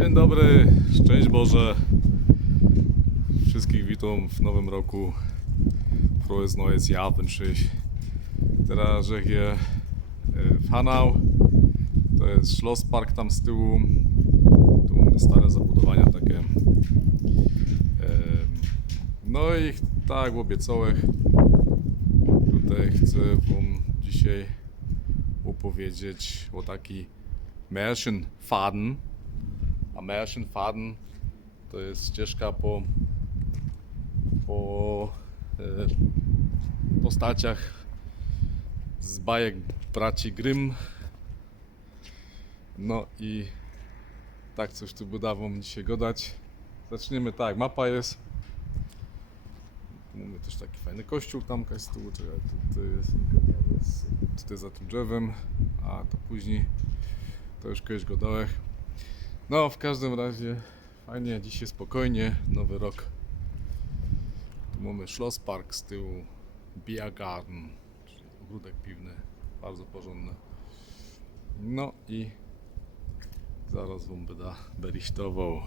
Dzień dobry, szczęść Boże. Wszystkich witam w nowym roku. Frohes neues Jahr wünsche ich. Teraz że je w Hanau. To jest Schlosspark tam z tyłu. Tu mamy stare zabudowania takie. No i tak jak obiecałem, tutaj chcę Wam dzisiaj opowiedzieć o taki Märchenfaden. A Märchenfaden to jest ścieżka po, po e, postaciach z bajek braci Grimm. No i tak coś tu uda wam dzisiaj gadać. Zaczniemy tak, mapa jest. Tu Mamy też taki fajny kościół tam z tyłu, czekaj, tu, tu jest, tutaj za tym drzewem, a to później to już kiedyś gadałem. No, w każdym razie fajnie, dzisiaj spokojnie, nowy rok. Tu mamy Schlosspark z tyłu, Biergarten, czyli ogródek piwny, bardzo porządny. No i zaraz wam będę berichtował.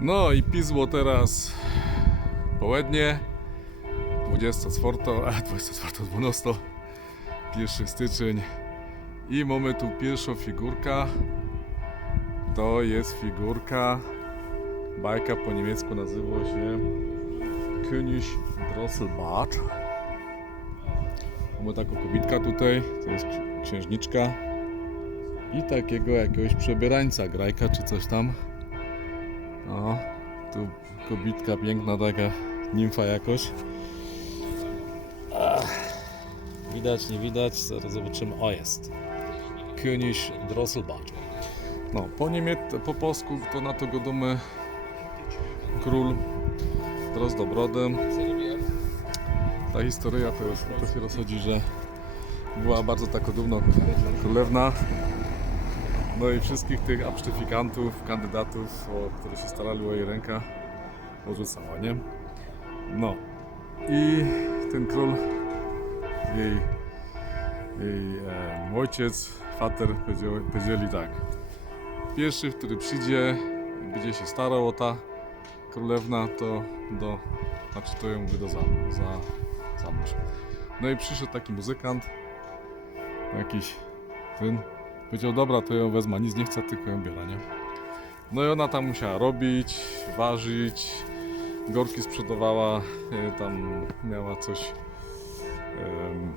No i pisło teraz południe, 24, a 24, 12, 1 styczeń i mamy tu pierwszą figurkę. To jest figurka. Bajka po niemiecku nazywa się König Drosselbart. Mamy taką kobitka tutaj, to jest ksi- księżniczka. I takiego jakiegoś przebierańca, grajka czy coś tam. O, tu kobitka piękna, taka nimfa jakoś. Widać, nie widać, zaraz zobaczymy. O, jest. König Drosselbart. No, po niemiec, po polsku to na to godomy król Drozdobrodem. Ta historia to, jest, to się rozchodzi, że była bardzo taka dumna królewna. No i wszystkich tych absztyfikantów, kandydatów, o, którzy się starali o jej rękę, odrzucała, nie? No. I ten król, jej, jej e, ojciec, fater powiedzieli tak. Pierwszy, który przyjdzie, będzie się starał o ta królewna, to do, znaczy to ją wyda za, za, za mąż. No i przyszedł taki muzykant, jakiś ten, powiedział, dobra, to ją wezmę, nic nie chcę, tylko ją biorę, nie? No i ona tam musiała robić, ważyć, gorki sprzedawała, e, tam miała coś em,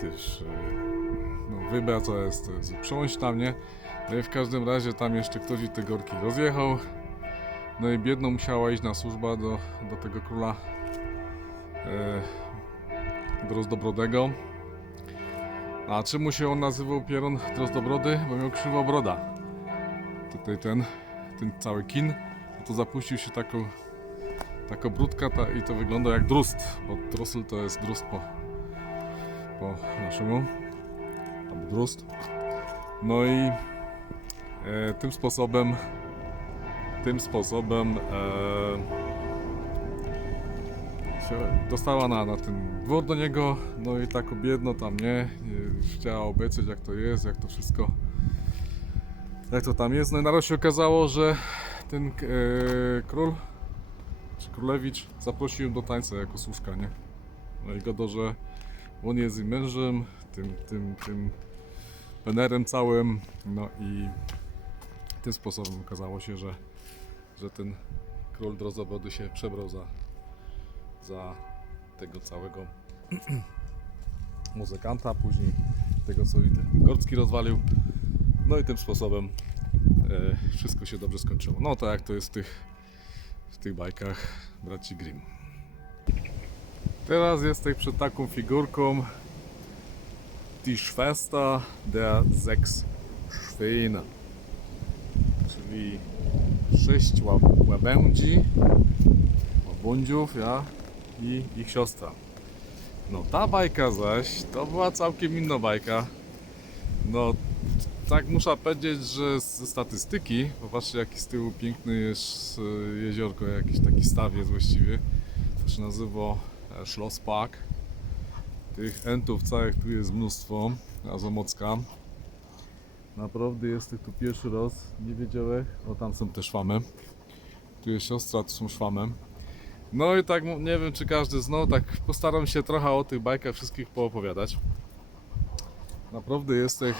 też e, wybra, co jest, jest prząść tam, nie? No i w każdym razie tam jeszcze ktoś jej te gorki rozjechał. No i biedno musiała iść na służbę do, do tego króla e, Drozdobrodego. A czemu się on nazywał Pieron Drozdobrody? Bo miał krzywo broda. Tutaj ten, ten cały kin, no to zapuścił się taką taka brudka ta, i to wygląda jak drust, bo drosel to jest drust po, po naszemu, albo drust. No i e, tym sposobem tym sposobem e, się dostała na, na ten dwór do niego, no i tak biedno tam nie, e, chciała obiecać jak to jest, jak to wszystko jak to tam jest, no i naraz się okazało, że ten e, król czy królewicz zaprosił do tańca jako służka, nie? No i godo, że on jest jej mężem, tym, tym, tym penerem całym, no i tym sposobem okazało się, że, że ten król Drozobody się przebrał za, za tego całego muzykanta, później tego co Gorski rozwalił. No i tym sposobem e, wszystko się dobrze skończyło. No tak jak to jest w tych, w tych bajkach braci Grimm. Teraz jesteś przed taką figurką Die Schwester der Sechs Schwäne czyli sześć łab- łabędzi, łabędziów, ja i ich siostra. No ta bajka zaś, to była całkiem inna bajka. No tak muszę powiedzieć, że ze statystyki, popatrzcie jaki z tyłu piękny jest e, jeziorko, jakiś taki stawiec właściwie. To się nazywa e, Schlosspark. Tych entów całych tu jest mnóstwo, Azomocka. Naprawdę jest tu pierwszy raz, nie wiedziałem. O tam są te szwamy. Tu jest siostra, tu są szwamy. No i tak, nie wiem czy każdy znał, tak postaram się trochę o tych bajkach wszystkich poopowiadać. Naprawdę jest tych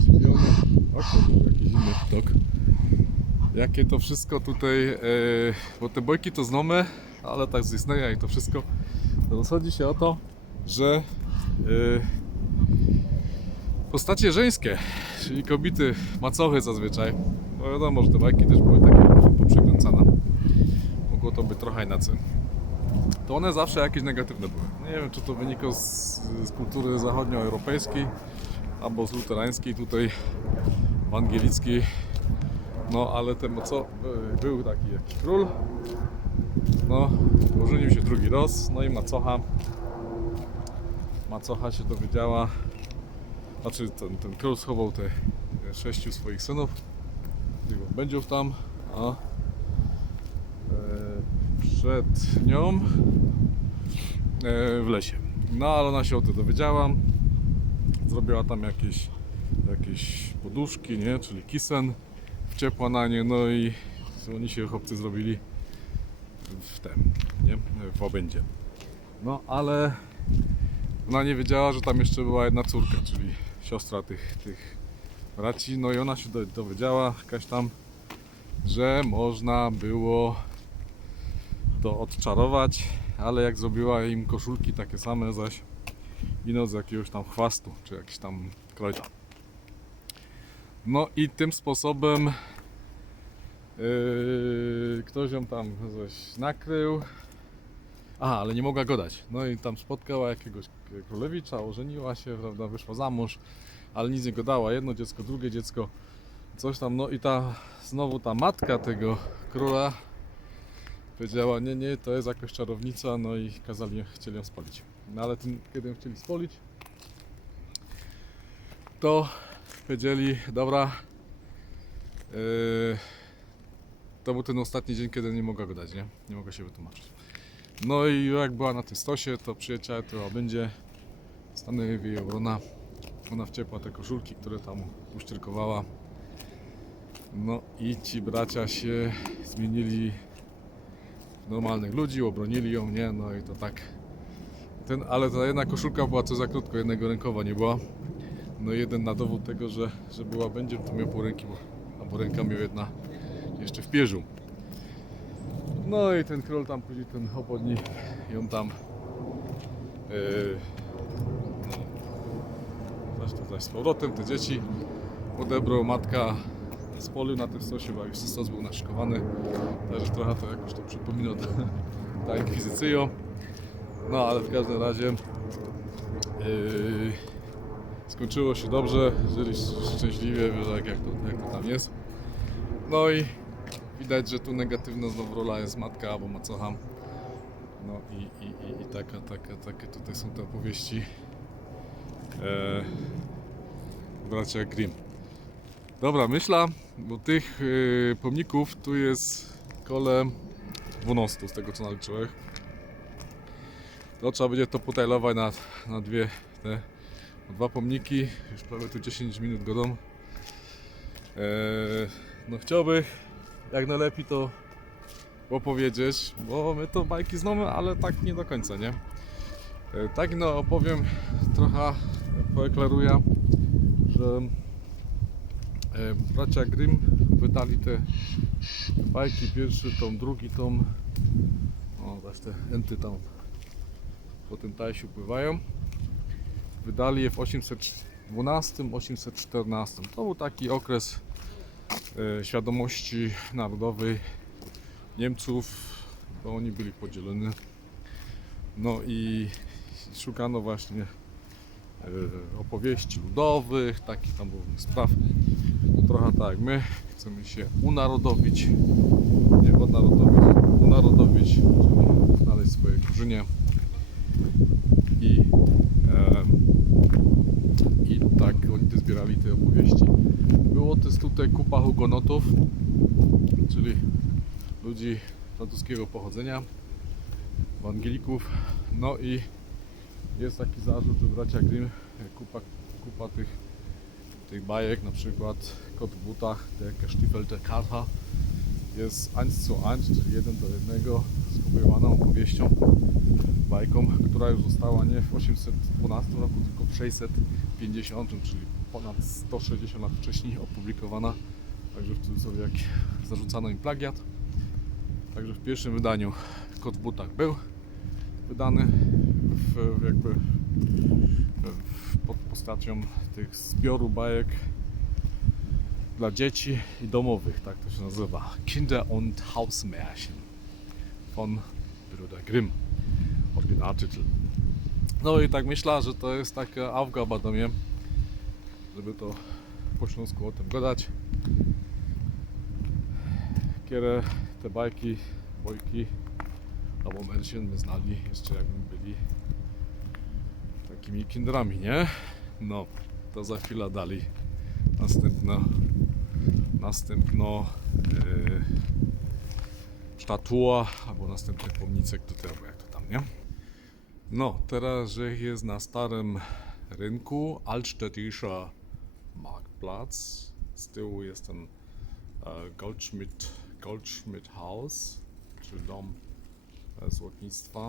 zdziwiony. O kurde, jakiś inny ptok. Jakie to wszystko tutaj, e, bo te bojki to znamy, ale tak z Disneya i to wszystko. To rozchodzi się o to, że e, postacie żeńskie, czyli kobiety, macochy zazwyczaj, bo wiadomo, że te bajki też były takie poprzekręcane. Mogło to być trochę inaczej. To one zawsze jakieś negatywne były. Nie wiem, czy to wynika z, z kultury zachodnioeuropejskiej, albo z luterańskiej tutaj, ewangelickiej. No, ale ten, co e, był taki jakiś król, no, ożenił się drugi raz, no i macocha, macocha się dowiedziała, znaczy ten, ten król schował te sześciu swoich synów, tych będziów tam, a e, przed nią e, w lesie. No ale ona się o tym dowiedziała, zrobiła tam jakieś, jakieś poduszki, nie, czyli kisen, wciepła na nie, no i oni się chłopcy zrobili w tym, nie, w obędzie. No ale ona nie wiedziała, że tam jeszcze była jedna córka, czyli siostra tych, tych braci, no i ona się do- dowiedziała, jakaś tam, że można było to odczarować, ale jak zrobiła im koszulki takie same zaś ino z jakiegoś tam chwastu, czy jakiś tam krojca. No i tym sposobem yy, ktoś ją tam coś nakrył. Aha, ale nie mogła go dać. No i tam spotkała jakiegoś królewicza, ożeniła się, prawda, wyszła za mąż, ale nic nie go dała. Jedno dziecko, drugie dziecko, coś tam. No i ta znowu ta matka tego króla powiedziała, nie, nie, to jest jakaś czarownica, no i kazali, chcieli ją spalić. No ale kiedy ją chcieli spolić, to powiedzieli, dobra, yy, to był ten ostatni dzień, kiedy nie mogła go dać, nie? Nie mogła się wytłumaczyć. No i jak była na tym stosie, to przyjaciele to będzie stanęli jej obrona. Ona wciepła te koszulki, które tam uszczyrkowała. No i ci bracia się zmienili w normalnych ludzi, obronili ją, nie? No i to tak. Ten, ale ta jedna koszulka była co za krótko, jednego rękowa nie była. No jeden na dowód tego, że, że była będzie, to miał pół ręki, bo, albo ręka miał jedna jeszcze w pierzu. No i ten król tam później, ten obodni ją tam yy, no, zaś to zaś z powrotem, te dzieci odebrał matka spolił na tym stosie, bo już stos był naszykowany. Także trochę to jakoś to przypomina ta, ta inkwizycja. No ale w każdym razie yy, skończyło się dobrze, żyli szczęśliwie, wiesz jak, jak, to, jak to tam jest. No i widać, że tu negatywna znowu rola jest matka albo macocha. No i, i, i, i taka, taka, takie tutaj są te opowieści e, bracia Grimm. Dobra, myślę, bo tych y, pomników tu jest kole 12 z tego co naliczyłem. To trzeba będzie to potailować na, na dwie te dwa pomniki. Już prawie tu 10 minut godą. Eee, no chciałbym jak najlepiej to opowiedzieć, bo my to bajki znamy, ale tak nie do końca, nie? E, tak no opowiem trochę, poeklaruję, że e, bracia Grimm wydali te bajki, pierwszy tom, drugi tom. O, zaś te enty tam po tym tajsiu pływają. Wydali je w 812-814. To był taki okres świadomości narodowej Niemców, bo oni byli podzieleni. No i szukano właśnie e, opowieści ludowych, takich tam różnych spraw. Trochę tak jak my, chcemy się unarodowić, nie odnarodowić, unarodowić, czyli znaleźć swoje korzenie i, e, i tak oni te zbierali te opowieści. Było też tutaj kupa hugonotów, czyli ludzi francuskiego pochodzenia, ewangelików. No i jest taki zarzut, że bracia Grimm, kupa kupa tych, tych bajek, na przykład Kot w butach, der gestiefelte Kater jest 1 zu 1, czyli 1 do 1 skopiowaną opowieścią, bajką, która już została nie w 812 roku, tylko w 650, czyli ponad 160 lat wcześniej opublikowana. Także w cudzysłowie jak zarzucano im plagiat. Także w pierwszym wydaniu Kot w butach był wydany w, jakby w, pod postacią tych zbioru bajek dla dzieci i domowych, tak to się nazywa. Kinder- und Hausmärchen von Brüder Grimm. Oryginaltytuł. No i tak myślę, że to jest taka Aufgabe do mnie, żeby to po śląsku o tym gadać. Kiedy te bajki, bojki albo Märchen my znali jeszcze jakby byli takimi kindrami, nie? No, to za chwilę dalej następna następno yy, statua albo następny pomnicek tutaj, albo jak to tam, nie? No, teraz, jest na starym rynku Altstädtischer Marktplatz. Z tyłu jest ten e, Goldschmidt, Goldschmidt House, czyli dom e, złotnictwa.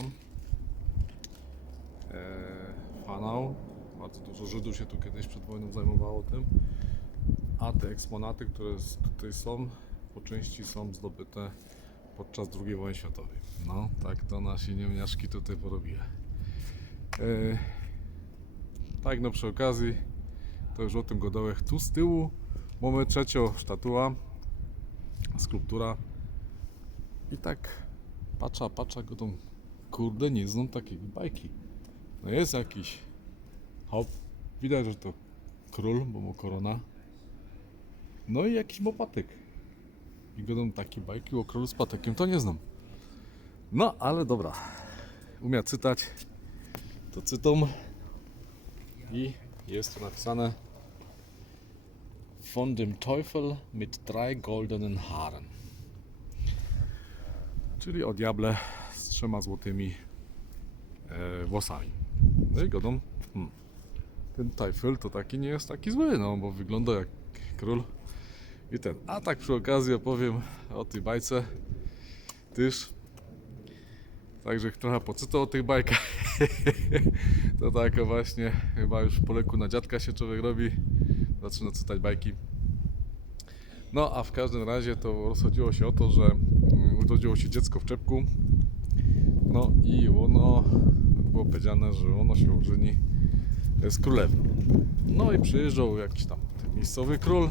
E, Fanał. Bardzo dużo Żydów się tu kiedyś przed wojną zajmowało tym. A te eksponaty, które tutaj są, po części są zdobyte podczas II wojny światowej. No, tak to nasi niemniaczki tutaj porobiły. E, tak, no przy okazji, to już o tym gadałem. Tu z tyłu mamy trzecią statua, skulptura. I tak patrza, patrza go kurde, nie znam takiej bajki. No jest jakiś hop, widać, że to król, bo mu korona. No i jakiś mopatyk. I godą takie bajki o królu z patykiem, to nie znam. No, ale dobra. Umia cytać, to cytom. I jest tu napisane Von dem Teufel mit drei goldenen Haaren. Czyli o diable z trzema złotymi e, włosami. No i godą. Hmm. Ten Teufel to taki nie jest taki zły, no bo wygląda jak król. I ten. A tak przy okazji opowiem o tej bajce. Tyż. Także trochę pocytał o tych bajkach. to tak właśnie chyba już po leku na dziadka się człowiek robi. Zaczyna czytać bajki. No a w każdym razie to rozchodziło się o to, że mm, urodziło się dziecko w czepku. No i ono było powiedziane, że ono się ożeni z królewną. No i przyjeżdżał jakiś tam miejscowy król,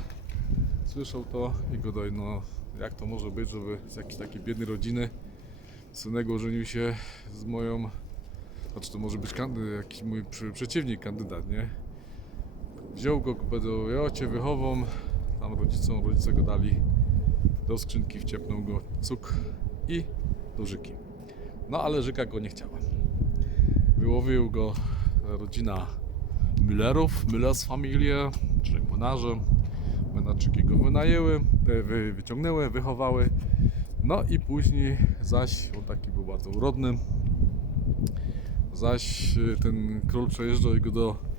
słyszał to i go doj, no jak to może być, żeby z jakiejś takiej biednej rodziny synek ożenił się z moją, znaczy to może być jakiś mój przeciwnik, kandydat, nie? Wziął go, powiedział, ja cię wychowam, tam rodzicom, rodzice go dali do skrzynki, wciepnął go cuk i do Żyki. No ale Żyka go nie chciała. Wyłowił go rodzina Müllerów, Müllers familie, czyli młynarze. Młynarczyki go wynajęły, e, wy, wyciągnęły, wychowały. No i później zaś, on taki był bardzo urodny, zaś e, ten król przejeżdżał go do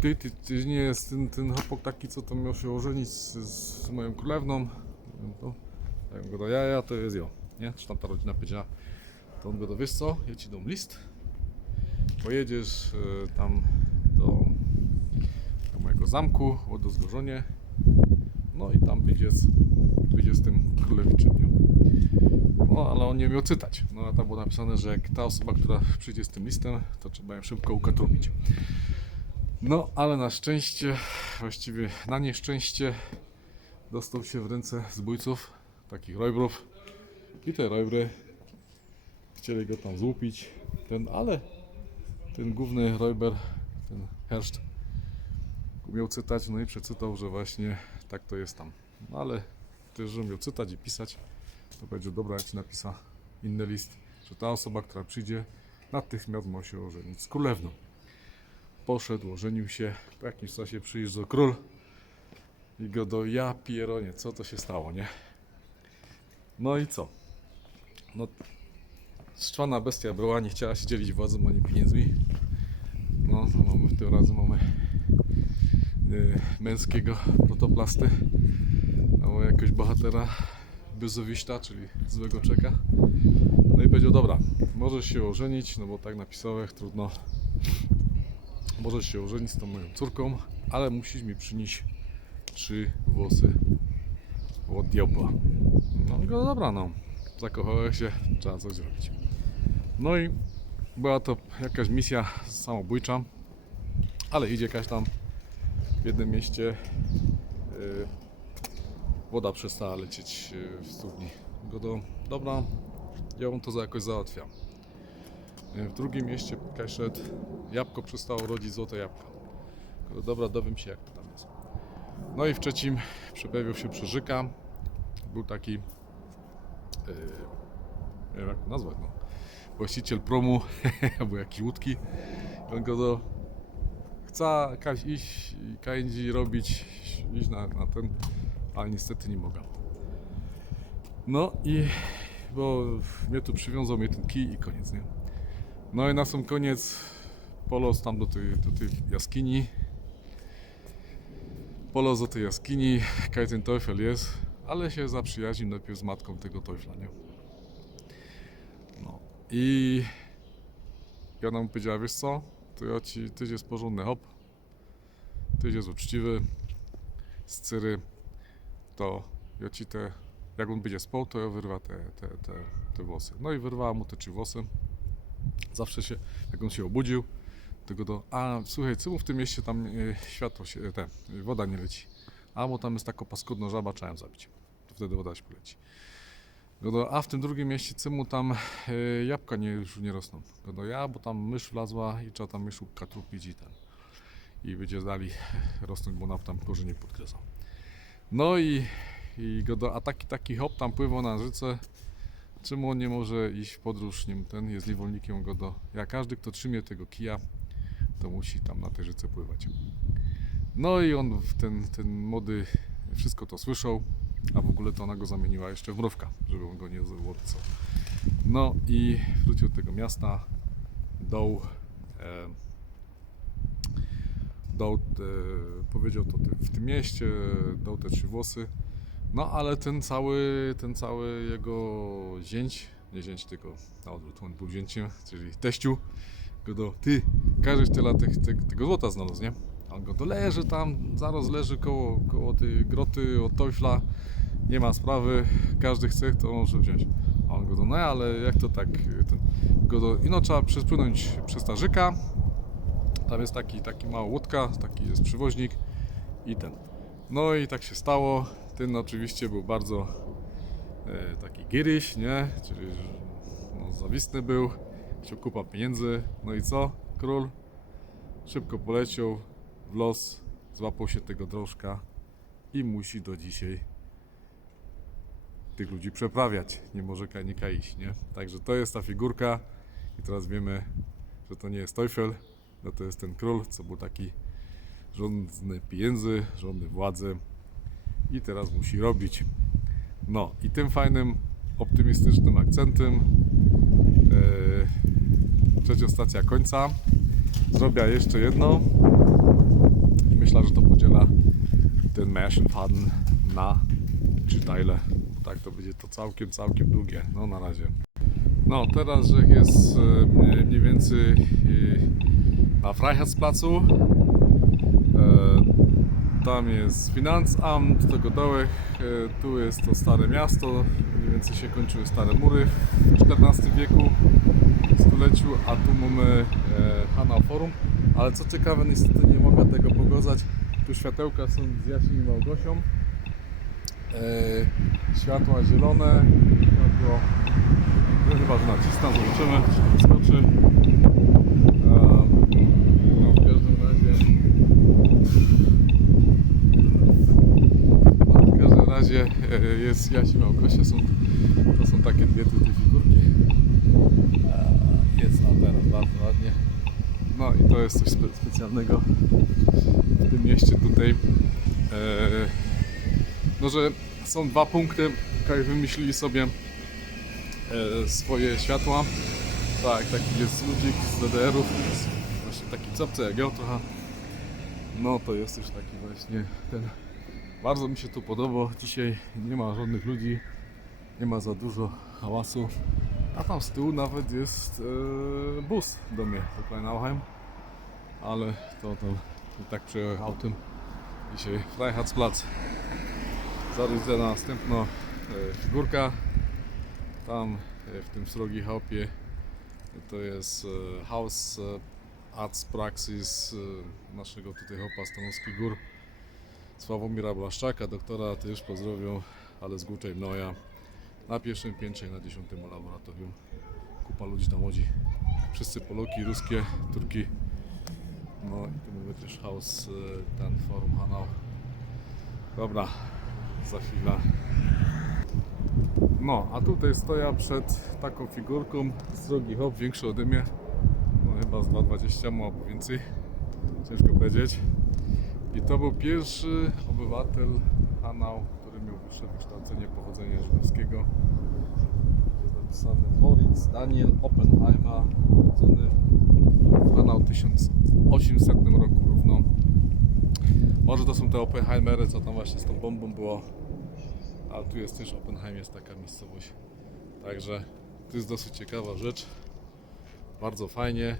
ty, ty, ty nie jest ten, ten chłopak taki, co tam miał się ożenić z, z moją królewną. No, ja go do jaja, to jest ją, nie? Czy tam ta rodzina powiedziała, to on go do, wiesz co, ja ci dam list, pojedziesz e, tam do, do mojego zamku, do zgorzenie, no i tam będzie z, z tym królewiczem? No, ale on nie miał czytać. No, a tam było napisane, że jak ta osoba, która przyjdzie z tym listem, to trzeba ją szybko ukatrupić. No, ale na szczęście, właściwie na nieszczęście, dostał się w ręce zbójców, takich rojbrów. I te rojbry chcieli go tam złupić, ten, ale ten główny rojber, ten herszt, umiał cytać, no i przeczytał, że właśnie tak to jest tam. No ale też, umiał czytać i pisać, to będzie dobra, jak ci napisa inny list, że ta osoba, która przyjdzie, natychmiast ma się ożenić z królewną poszedł, ożenił się, po jakimś czasie przyjeżdżał król i go do ja pieronie, co to się stało, nie? No i co? No, szczwana bestia była, nie chciała się dzielić władzą ani pieniędzmi. No, to mamy w tym razem mamy męskiego protoplasty albo jakoś bohatera Byzowiśta, czyli złego czeka. No i powiedział, dobra, możesz się ożenić, no bo tak napisałeś, trudno. Możesz się ożenić z tą moją córką, ale musisz mi przynieść trzy włosy od diabła. No go dobra, no. Zakochałem się, trzeba coś zrobić. No i była to jakaś misja samobójcza, ale idzie jakaś tam w jednym mieście yy, woda przestała lecieć yy, w studni. Godo, dobra, ja wam to jakoś załatwiam. Yy, W drugim mieście Kajszet jabłko przestało rodzić złote jabłka. Godo, dobra, dowiem się jak to tam jest. No i w trzecim przepojawił się Przeżyka. Był taki, yy, nie wiem jak to nazwać, no, właściciel promu, albo jakiś łódki. On go do chce Kaś iść i Kańdzi robić, iść na, na ten, ale niestety nie mogę. No i bo mnie tu przywiązał mnie ten kij i koniec, nie? No i na sam koniec polos tam do tej, do tej jaskini. Polos do tej jaskini, Kaj ten Teufel jest, ale się zaprzyjaźnił najpierw z matką tego Teufla, nie? No i ona mu powiedziała, wiesz co, to ja ci, tyś jest porządny hop, tyś jest uczciwy, z cyry, to ja ci te, jak on będzie spał, to ja wyrwa te, te, te, te włosy. No i wyrwała mu te trzy włosy. Zawsze się, jak on się obudził, tego do, a słuchaj, co mu w tym mieście tam e, światło się, te, woda nie leci. A bo tam jest taka paskudna żaba, trzeba ją zabić. To wtedy woda się poleci. Godo, a w tym drugim mieście cymu tam e, jabłka nie, już nie rosną. Godo, ja, bo tam mysz wlazła i trzeba tam myszówka trupić i ten. I będzie dali rosnąć, bo ona tam korzenie podgryzą. No i, i godo, a taki, taki hop tam pływał na rzece. Czemu on nie może iść w podróż, nim ten jest niewolnikiem godo. Ja każdy, kto trzymie tego kija, to musi tam na tej rzece pływać. No i on, ten, ten młody, wszystko to słyszał, a w ogóle to ona go zamieniła jeszcze w mrówka, żeby on go nie złodcał. No i wrócił do tego miasta, dał, e, dał e, powiedział to w tym mieście, dał te trzy włosy. No ale ten cały, ten cały jego zięć, nie zięć, tylko na odwrót, on był zięciem, czyli teściu, go do, ty, każeś tyle tych, tego złota znalazł, nie? A on go, to leży tam, zaraz leży koło, koło tej groty od Teufla, nie ma sprawy, każdy chce, to może wziąć. A on go do, no ale jak to tak, ten, go do, i no trzeba przepłynąć przez Tarzyka, tam jest taki, taki mała łódka, taki jest przywoźnik i ten. No i tak się stało, ten oczywiście był bardzo e, taki giryś, nie, czyli no, zawistny był, chciał kupa pieniędzy, no i co, król szybko poleciał w los, złapał się tego drążka i musi do dzisiaj tych ludzi przeprawiać. Nie może kanika iść, nie? Także to jest ta figurka. I teraz wiemy, że to nie jest Teufel, no to jest ten król, co był taki żądny pieniędzy, żądny władzy i teraz musi robić. No i tym fajnym, optymistycznym akcentem yy, trzecia stacja końca zrobię jeszcze jedno i myślę, że to podziela ten Märchenfaden na trzy teile. Tak, to będzie to całkiem, całkiem długie. No na razie. No teraz, że jest e, mniej- mniej więcej e, na Freiheitsplacu. E, Tam jest Finanzamt, tego dołek. E, Tu jest to stare miasto. Mniej więcej się kończyły stare mury w XIV wieku, stuleciu, a tu mamy e, Hanna Forum. Ale co ciekawe, niestety nie mogę tego pokazać. Tu światełka są z Jaśni i Małgosią. Światła zielone, światło no chyba, że nacisnę, zobaczymy, czy to wyskoczy. E, no w każdym razie no, w każdym razie e, jest Jaś i Małgosia, są, to są takie dwie tutaj figurki. E, jest na teraz bardzo ładnie. No i to jest coś spe specjalnego w tym mieście tutaj. E, no, że są dwa punkty, jak wymyślili sobie e, swoje światła. Tak, taki jest ludzik z DDR-ów, właśnie taki capce jak ja trochę. No to jest już taki właśnie ten. Bardzo mi się tu podoba. Dzisiaj nie ma żadnych ludzi, nie ma za dużo hałasu. A tam z tyłu nawet jest e, bus do mnie do Kleinauheim. Ale to tam i tak przyjechałem autem. Dzisiaj Freiheitsplatz. Zaraz idę na następną e, figurka. Tam e, w tym srogi chałupie to jest e, House e, Arts Praxis e, naszego tutaj hopa Stanowskich Gór. Sławomira Blaszczaka, doktora też pozdrowią, ale z Głuczej Noja. Na pierwszym piętrze i na dziesiątym laboratorium. Kupa ludzi tam chodzi. Wszyscy Poloki, Ruskie, Turki. No i tu mamy też house, ten forum Hanau. Dobra, za chwilę. No, a tutaj stoję przed taką figurką z drogi hop, większy ode mnie. No chyba z 2,20 mu albo więcej. Ciężko powiedzieć. I to był pierwszy obywatel Hanau, który miał wyższe wykształcenie pochodzenia żydowskiego. Jest napisany Moritz Daniel Oppenheimer, urodzony w w 1800 roku równo. Może to są te Oppenheimery, co tam właśnie z tą bombą było. A tu jest też Oppenheim, jest taka miejscowość. Także to jest dosyć ciekawa rzecz. Bardzo fajnie.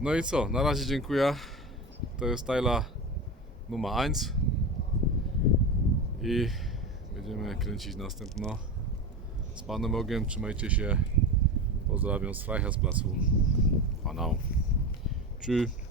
No i co? Na razie dziękuję. To jest Tyla numer 1. I będziemy kręcić następno z Panem Bogiem. Trzymajcie się. Pozdrawiam z Freiheitsplacu. Hanau. Tschüss.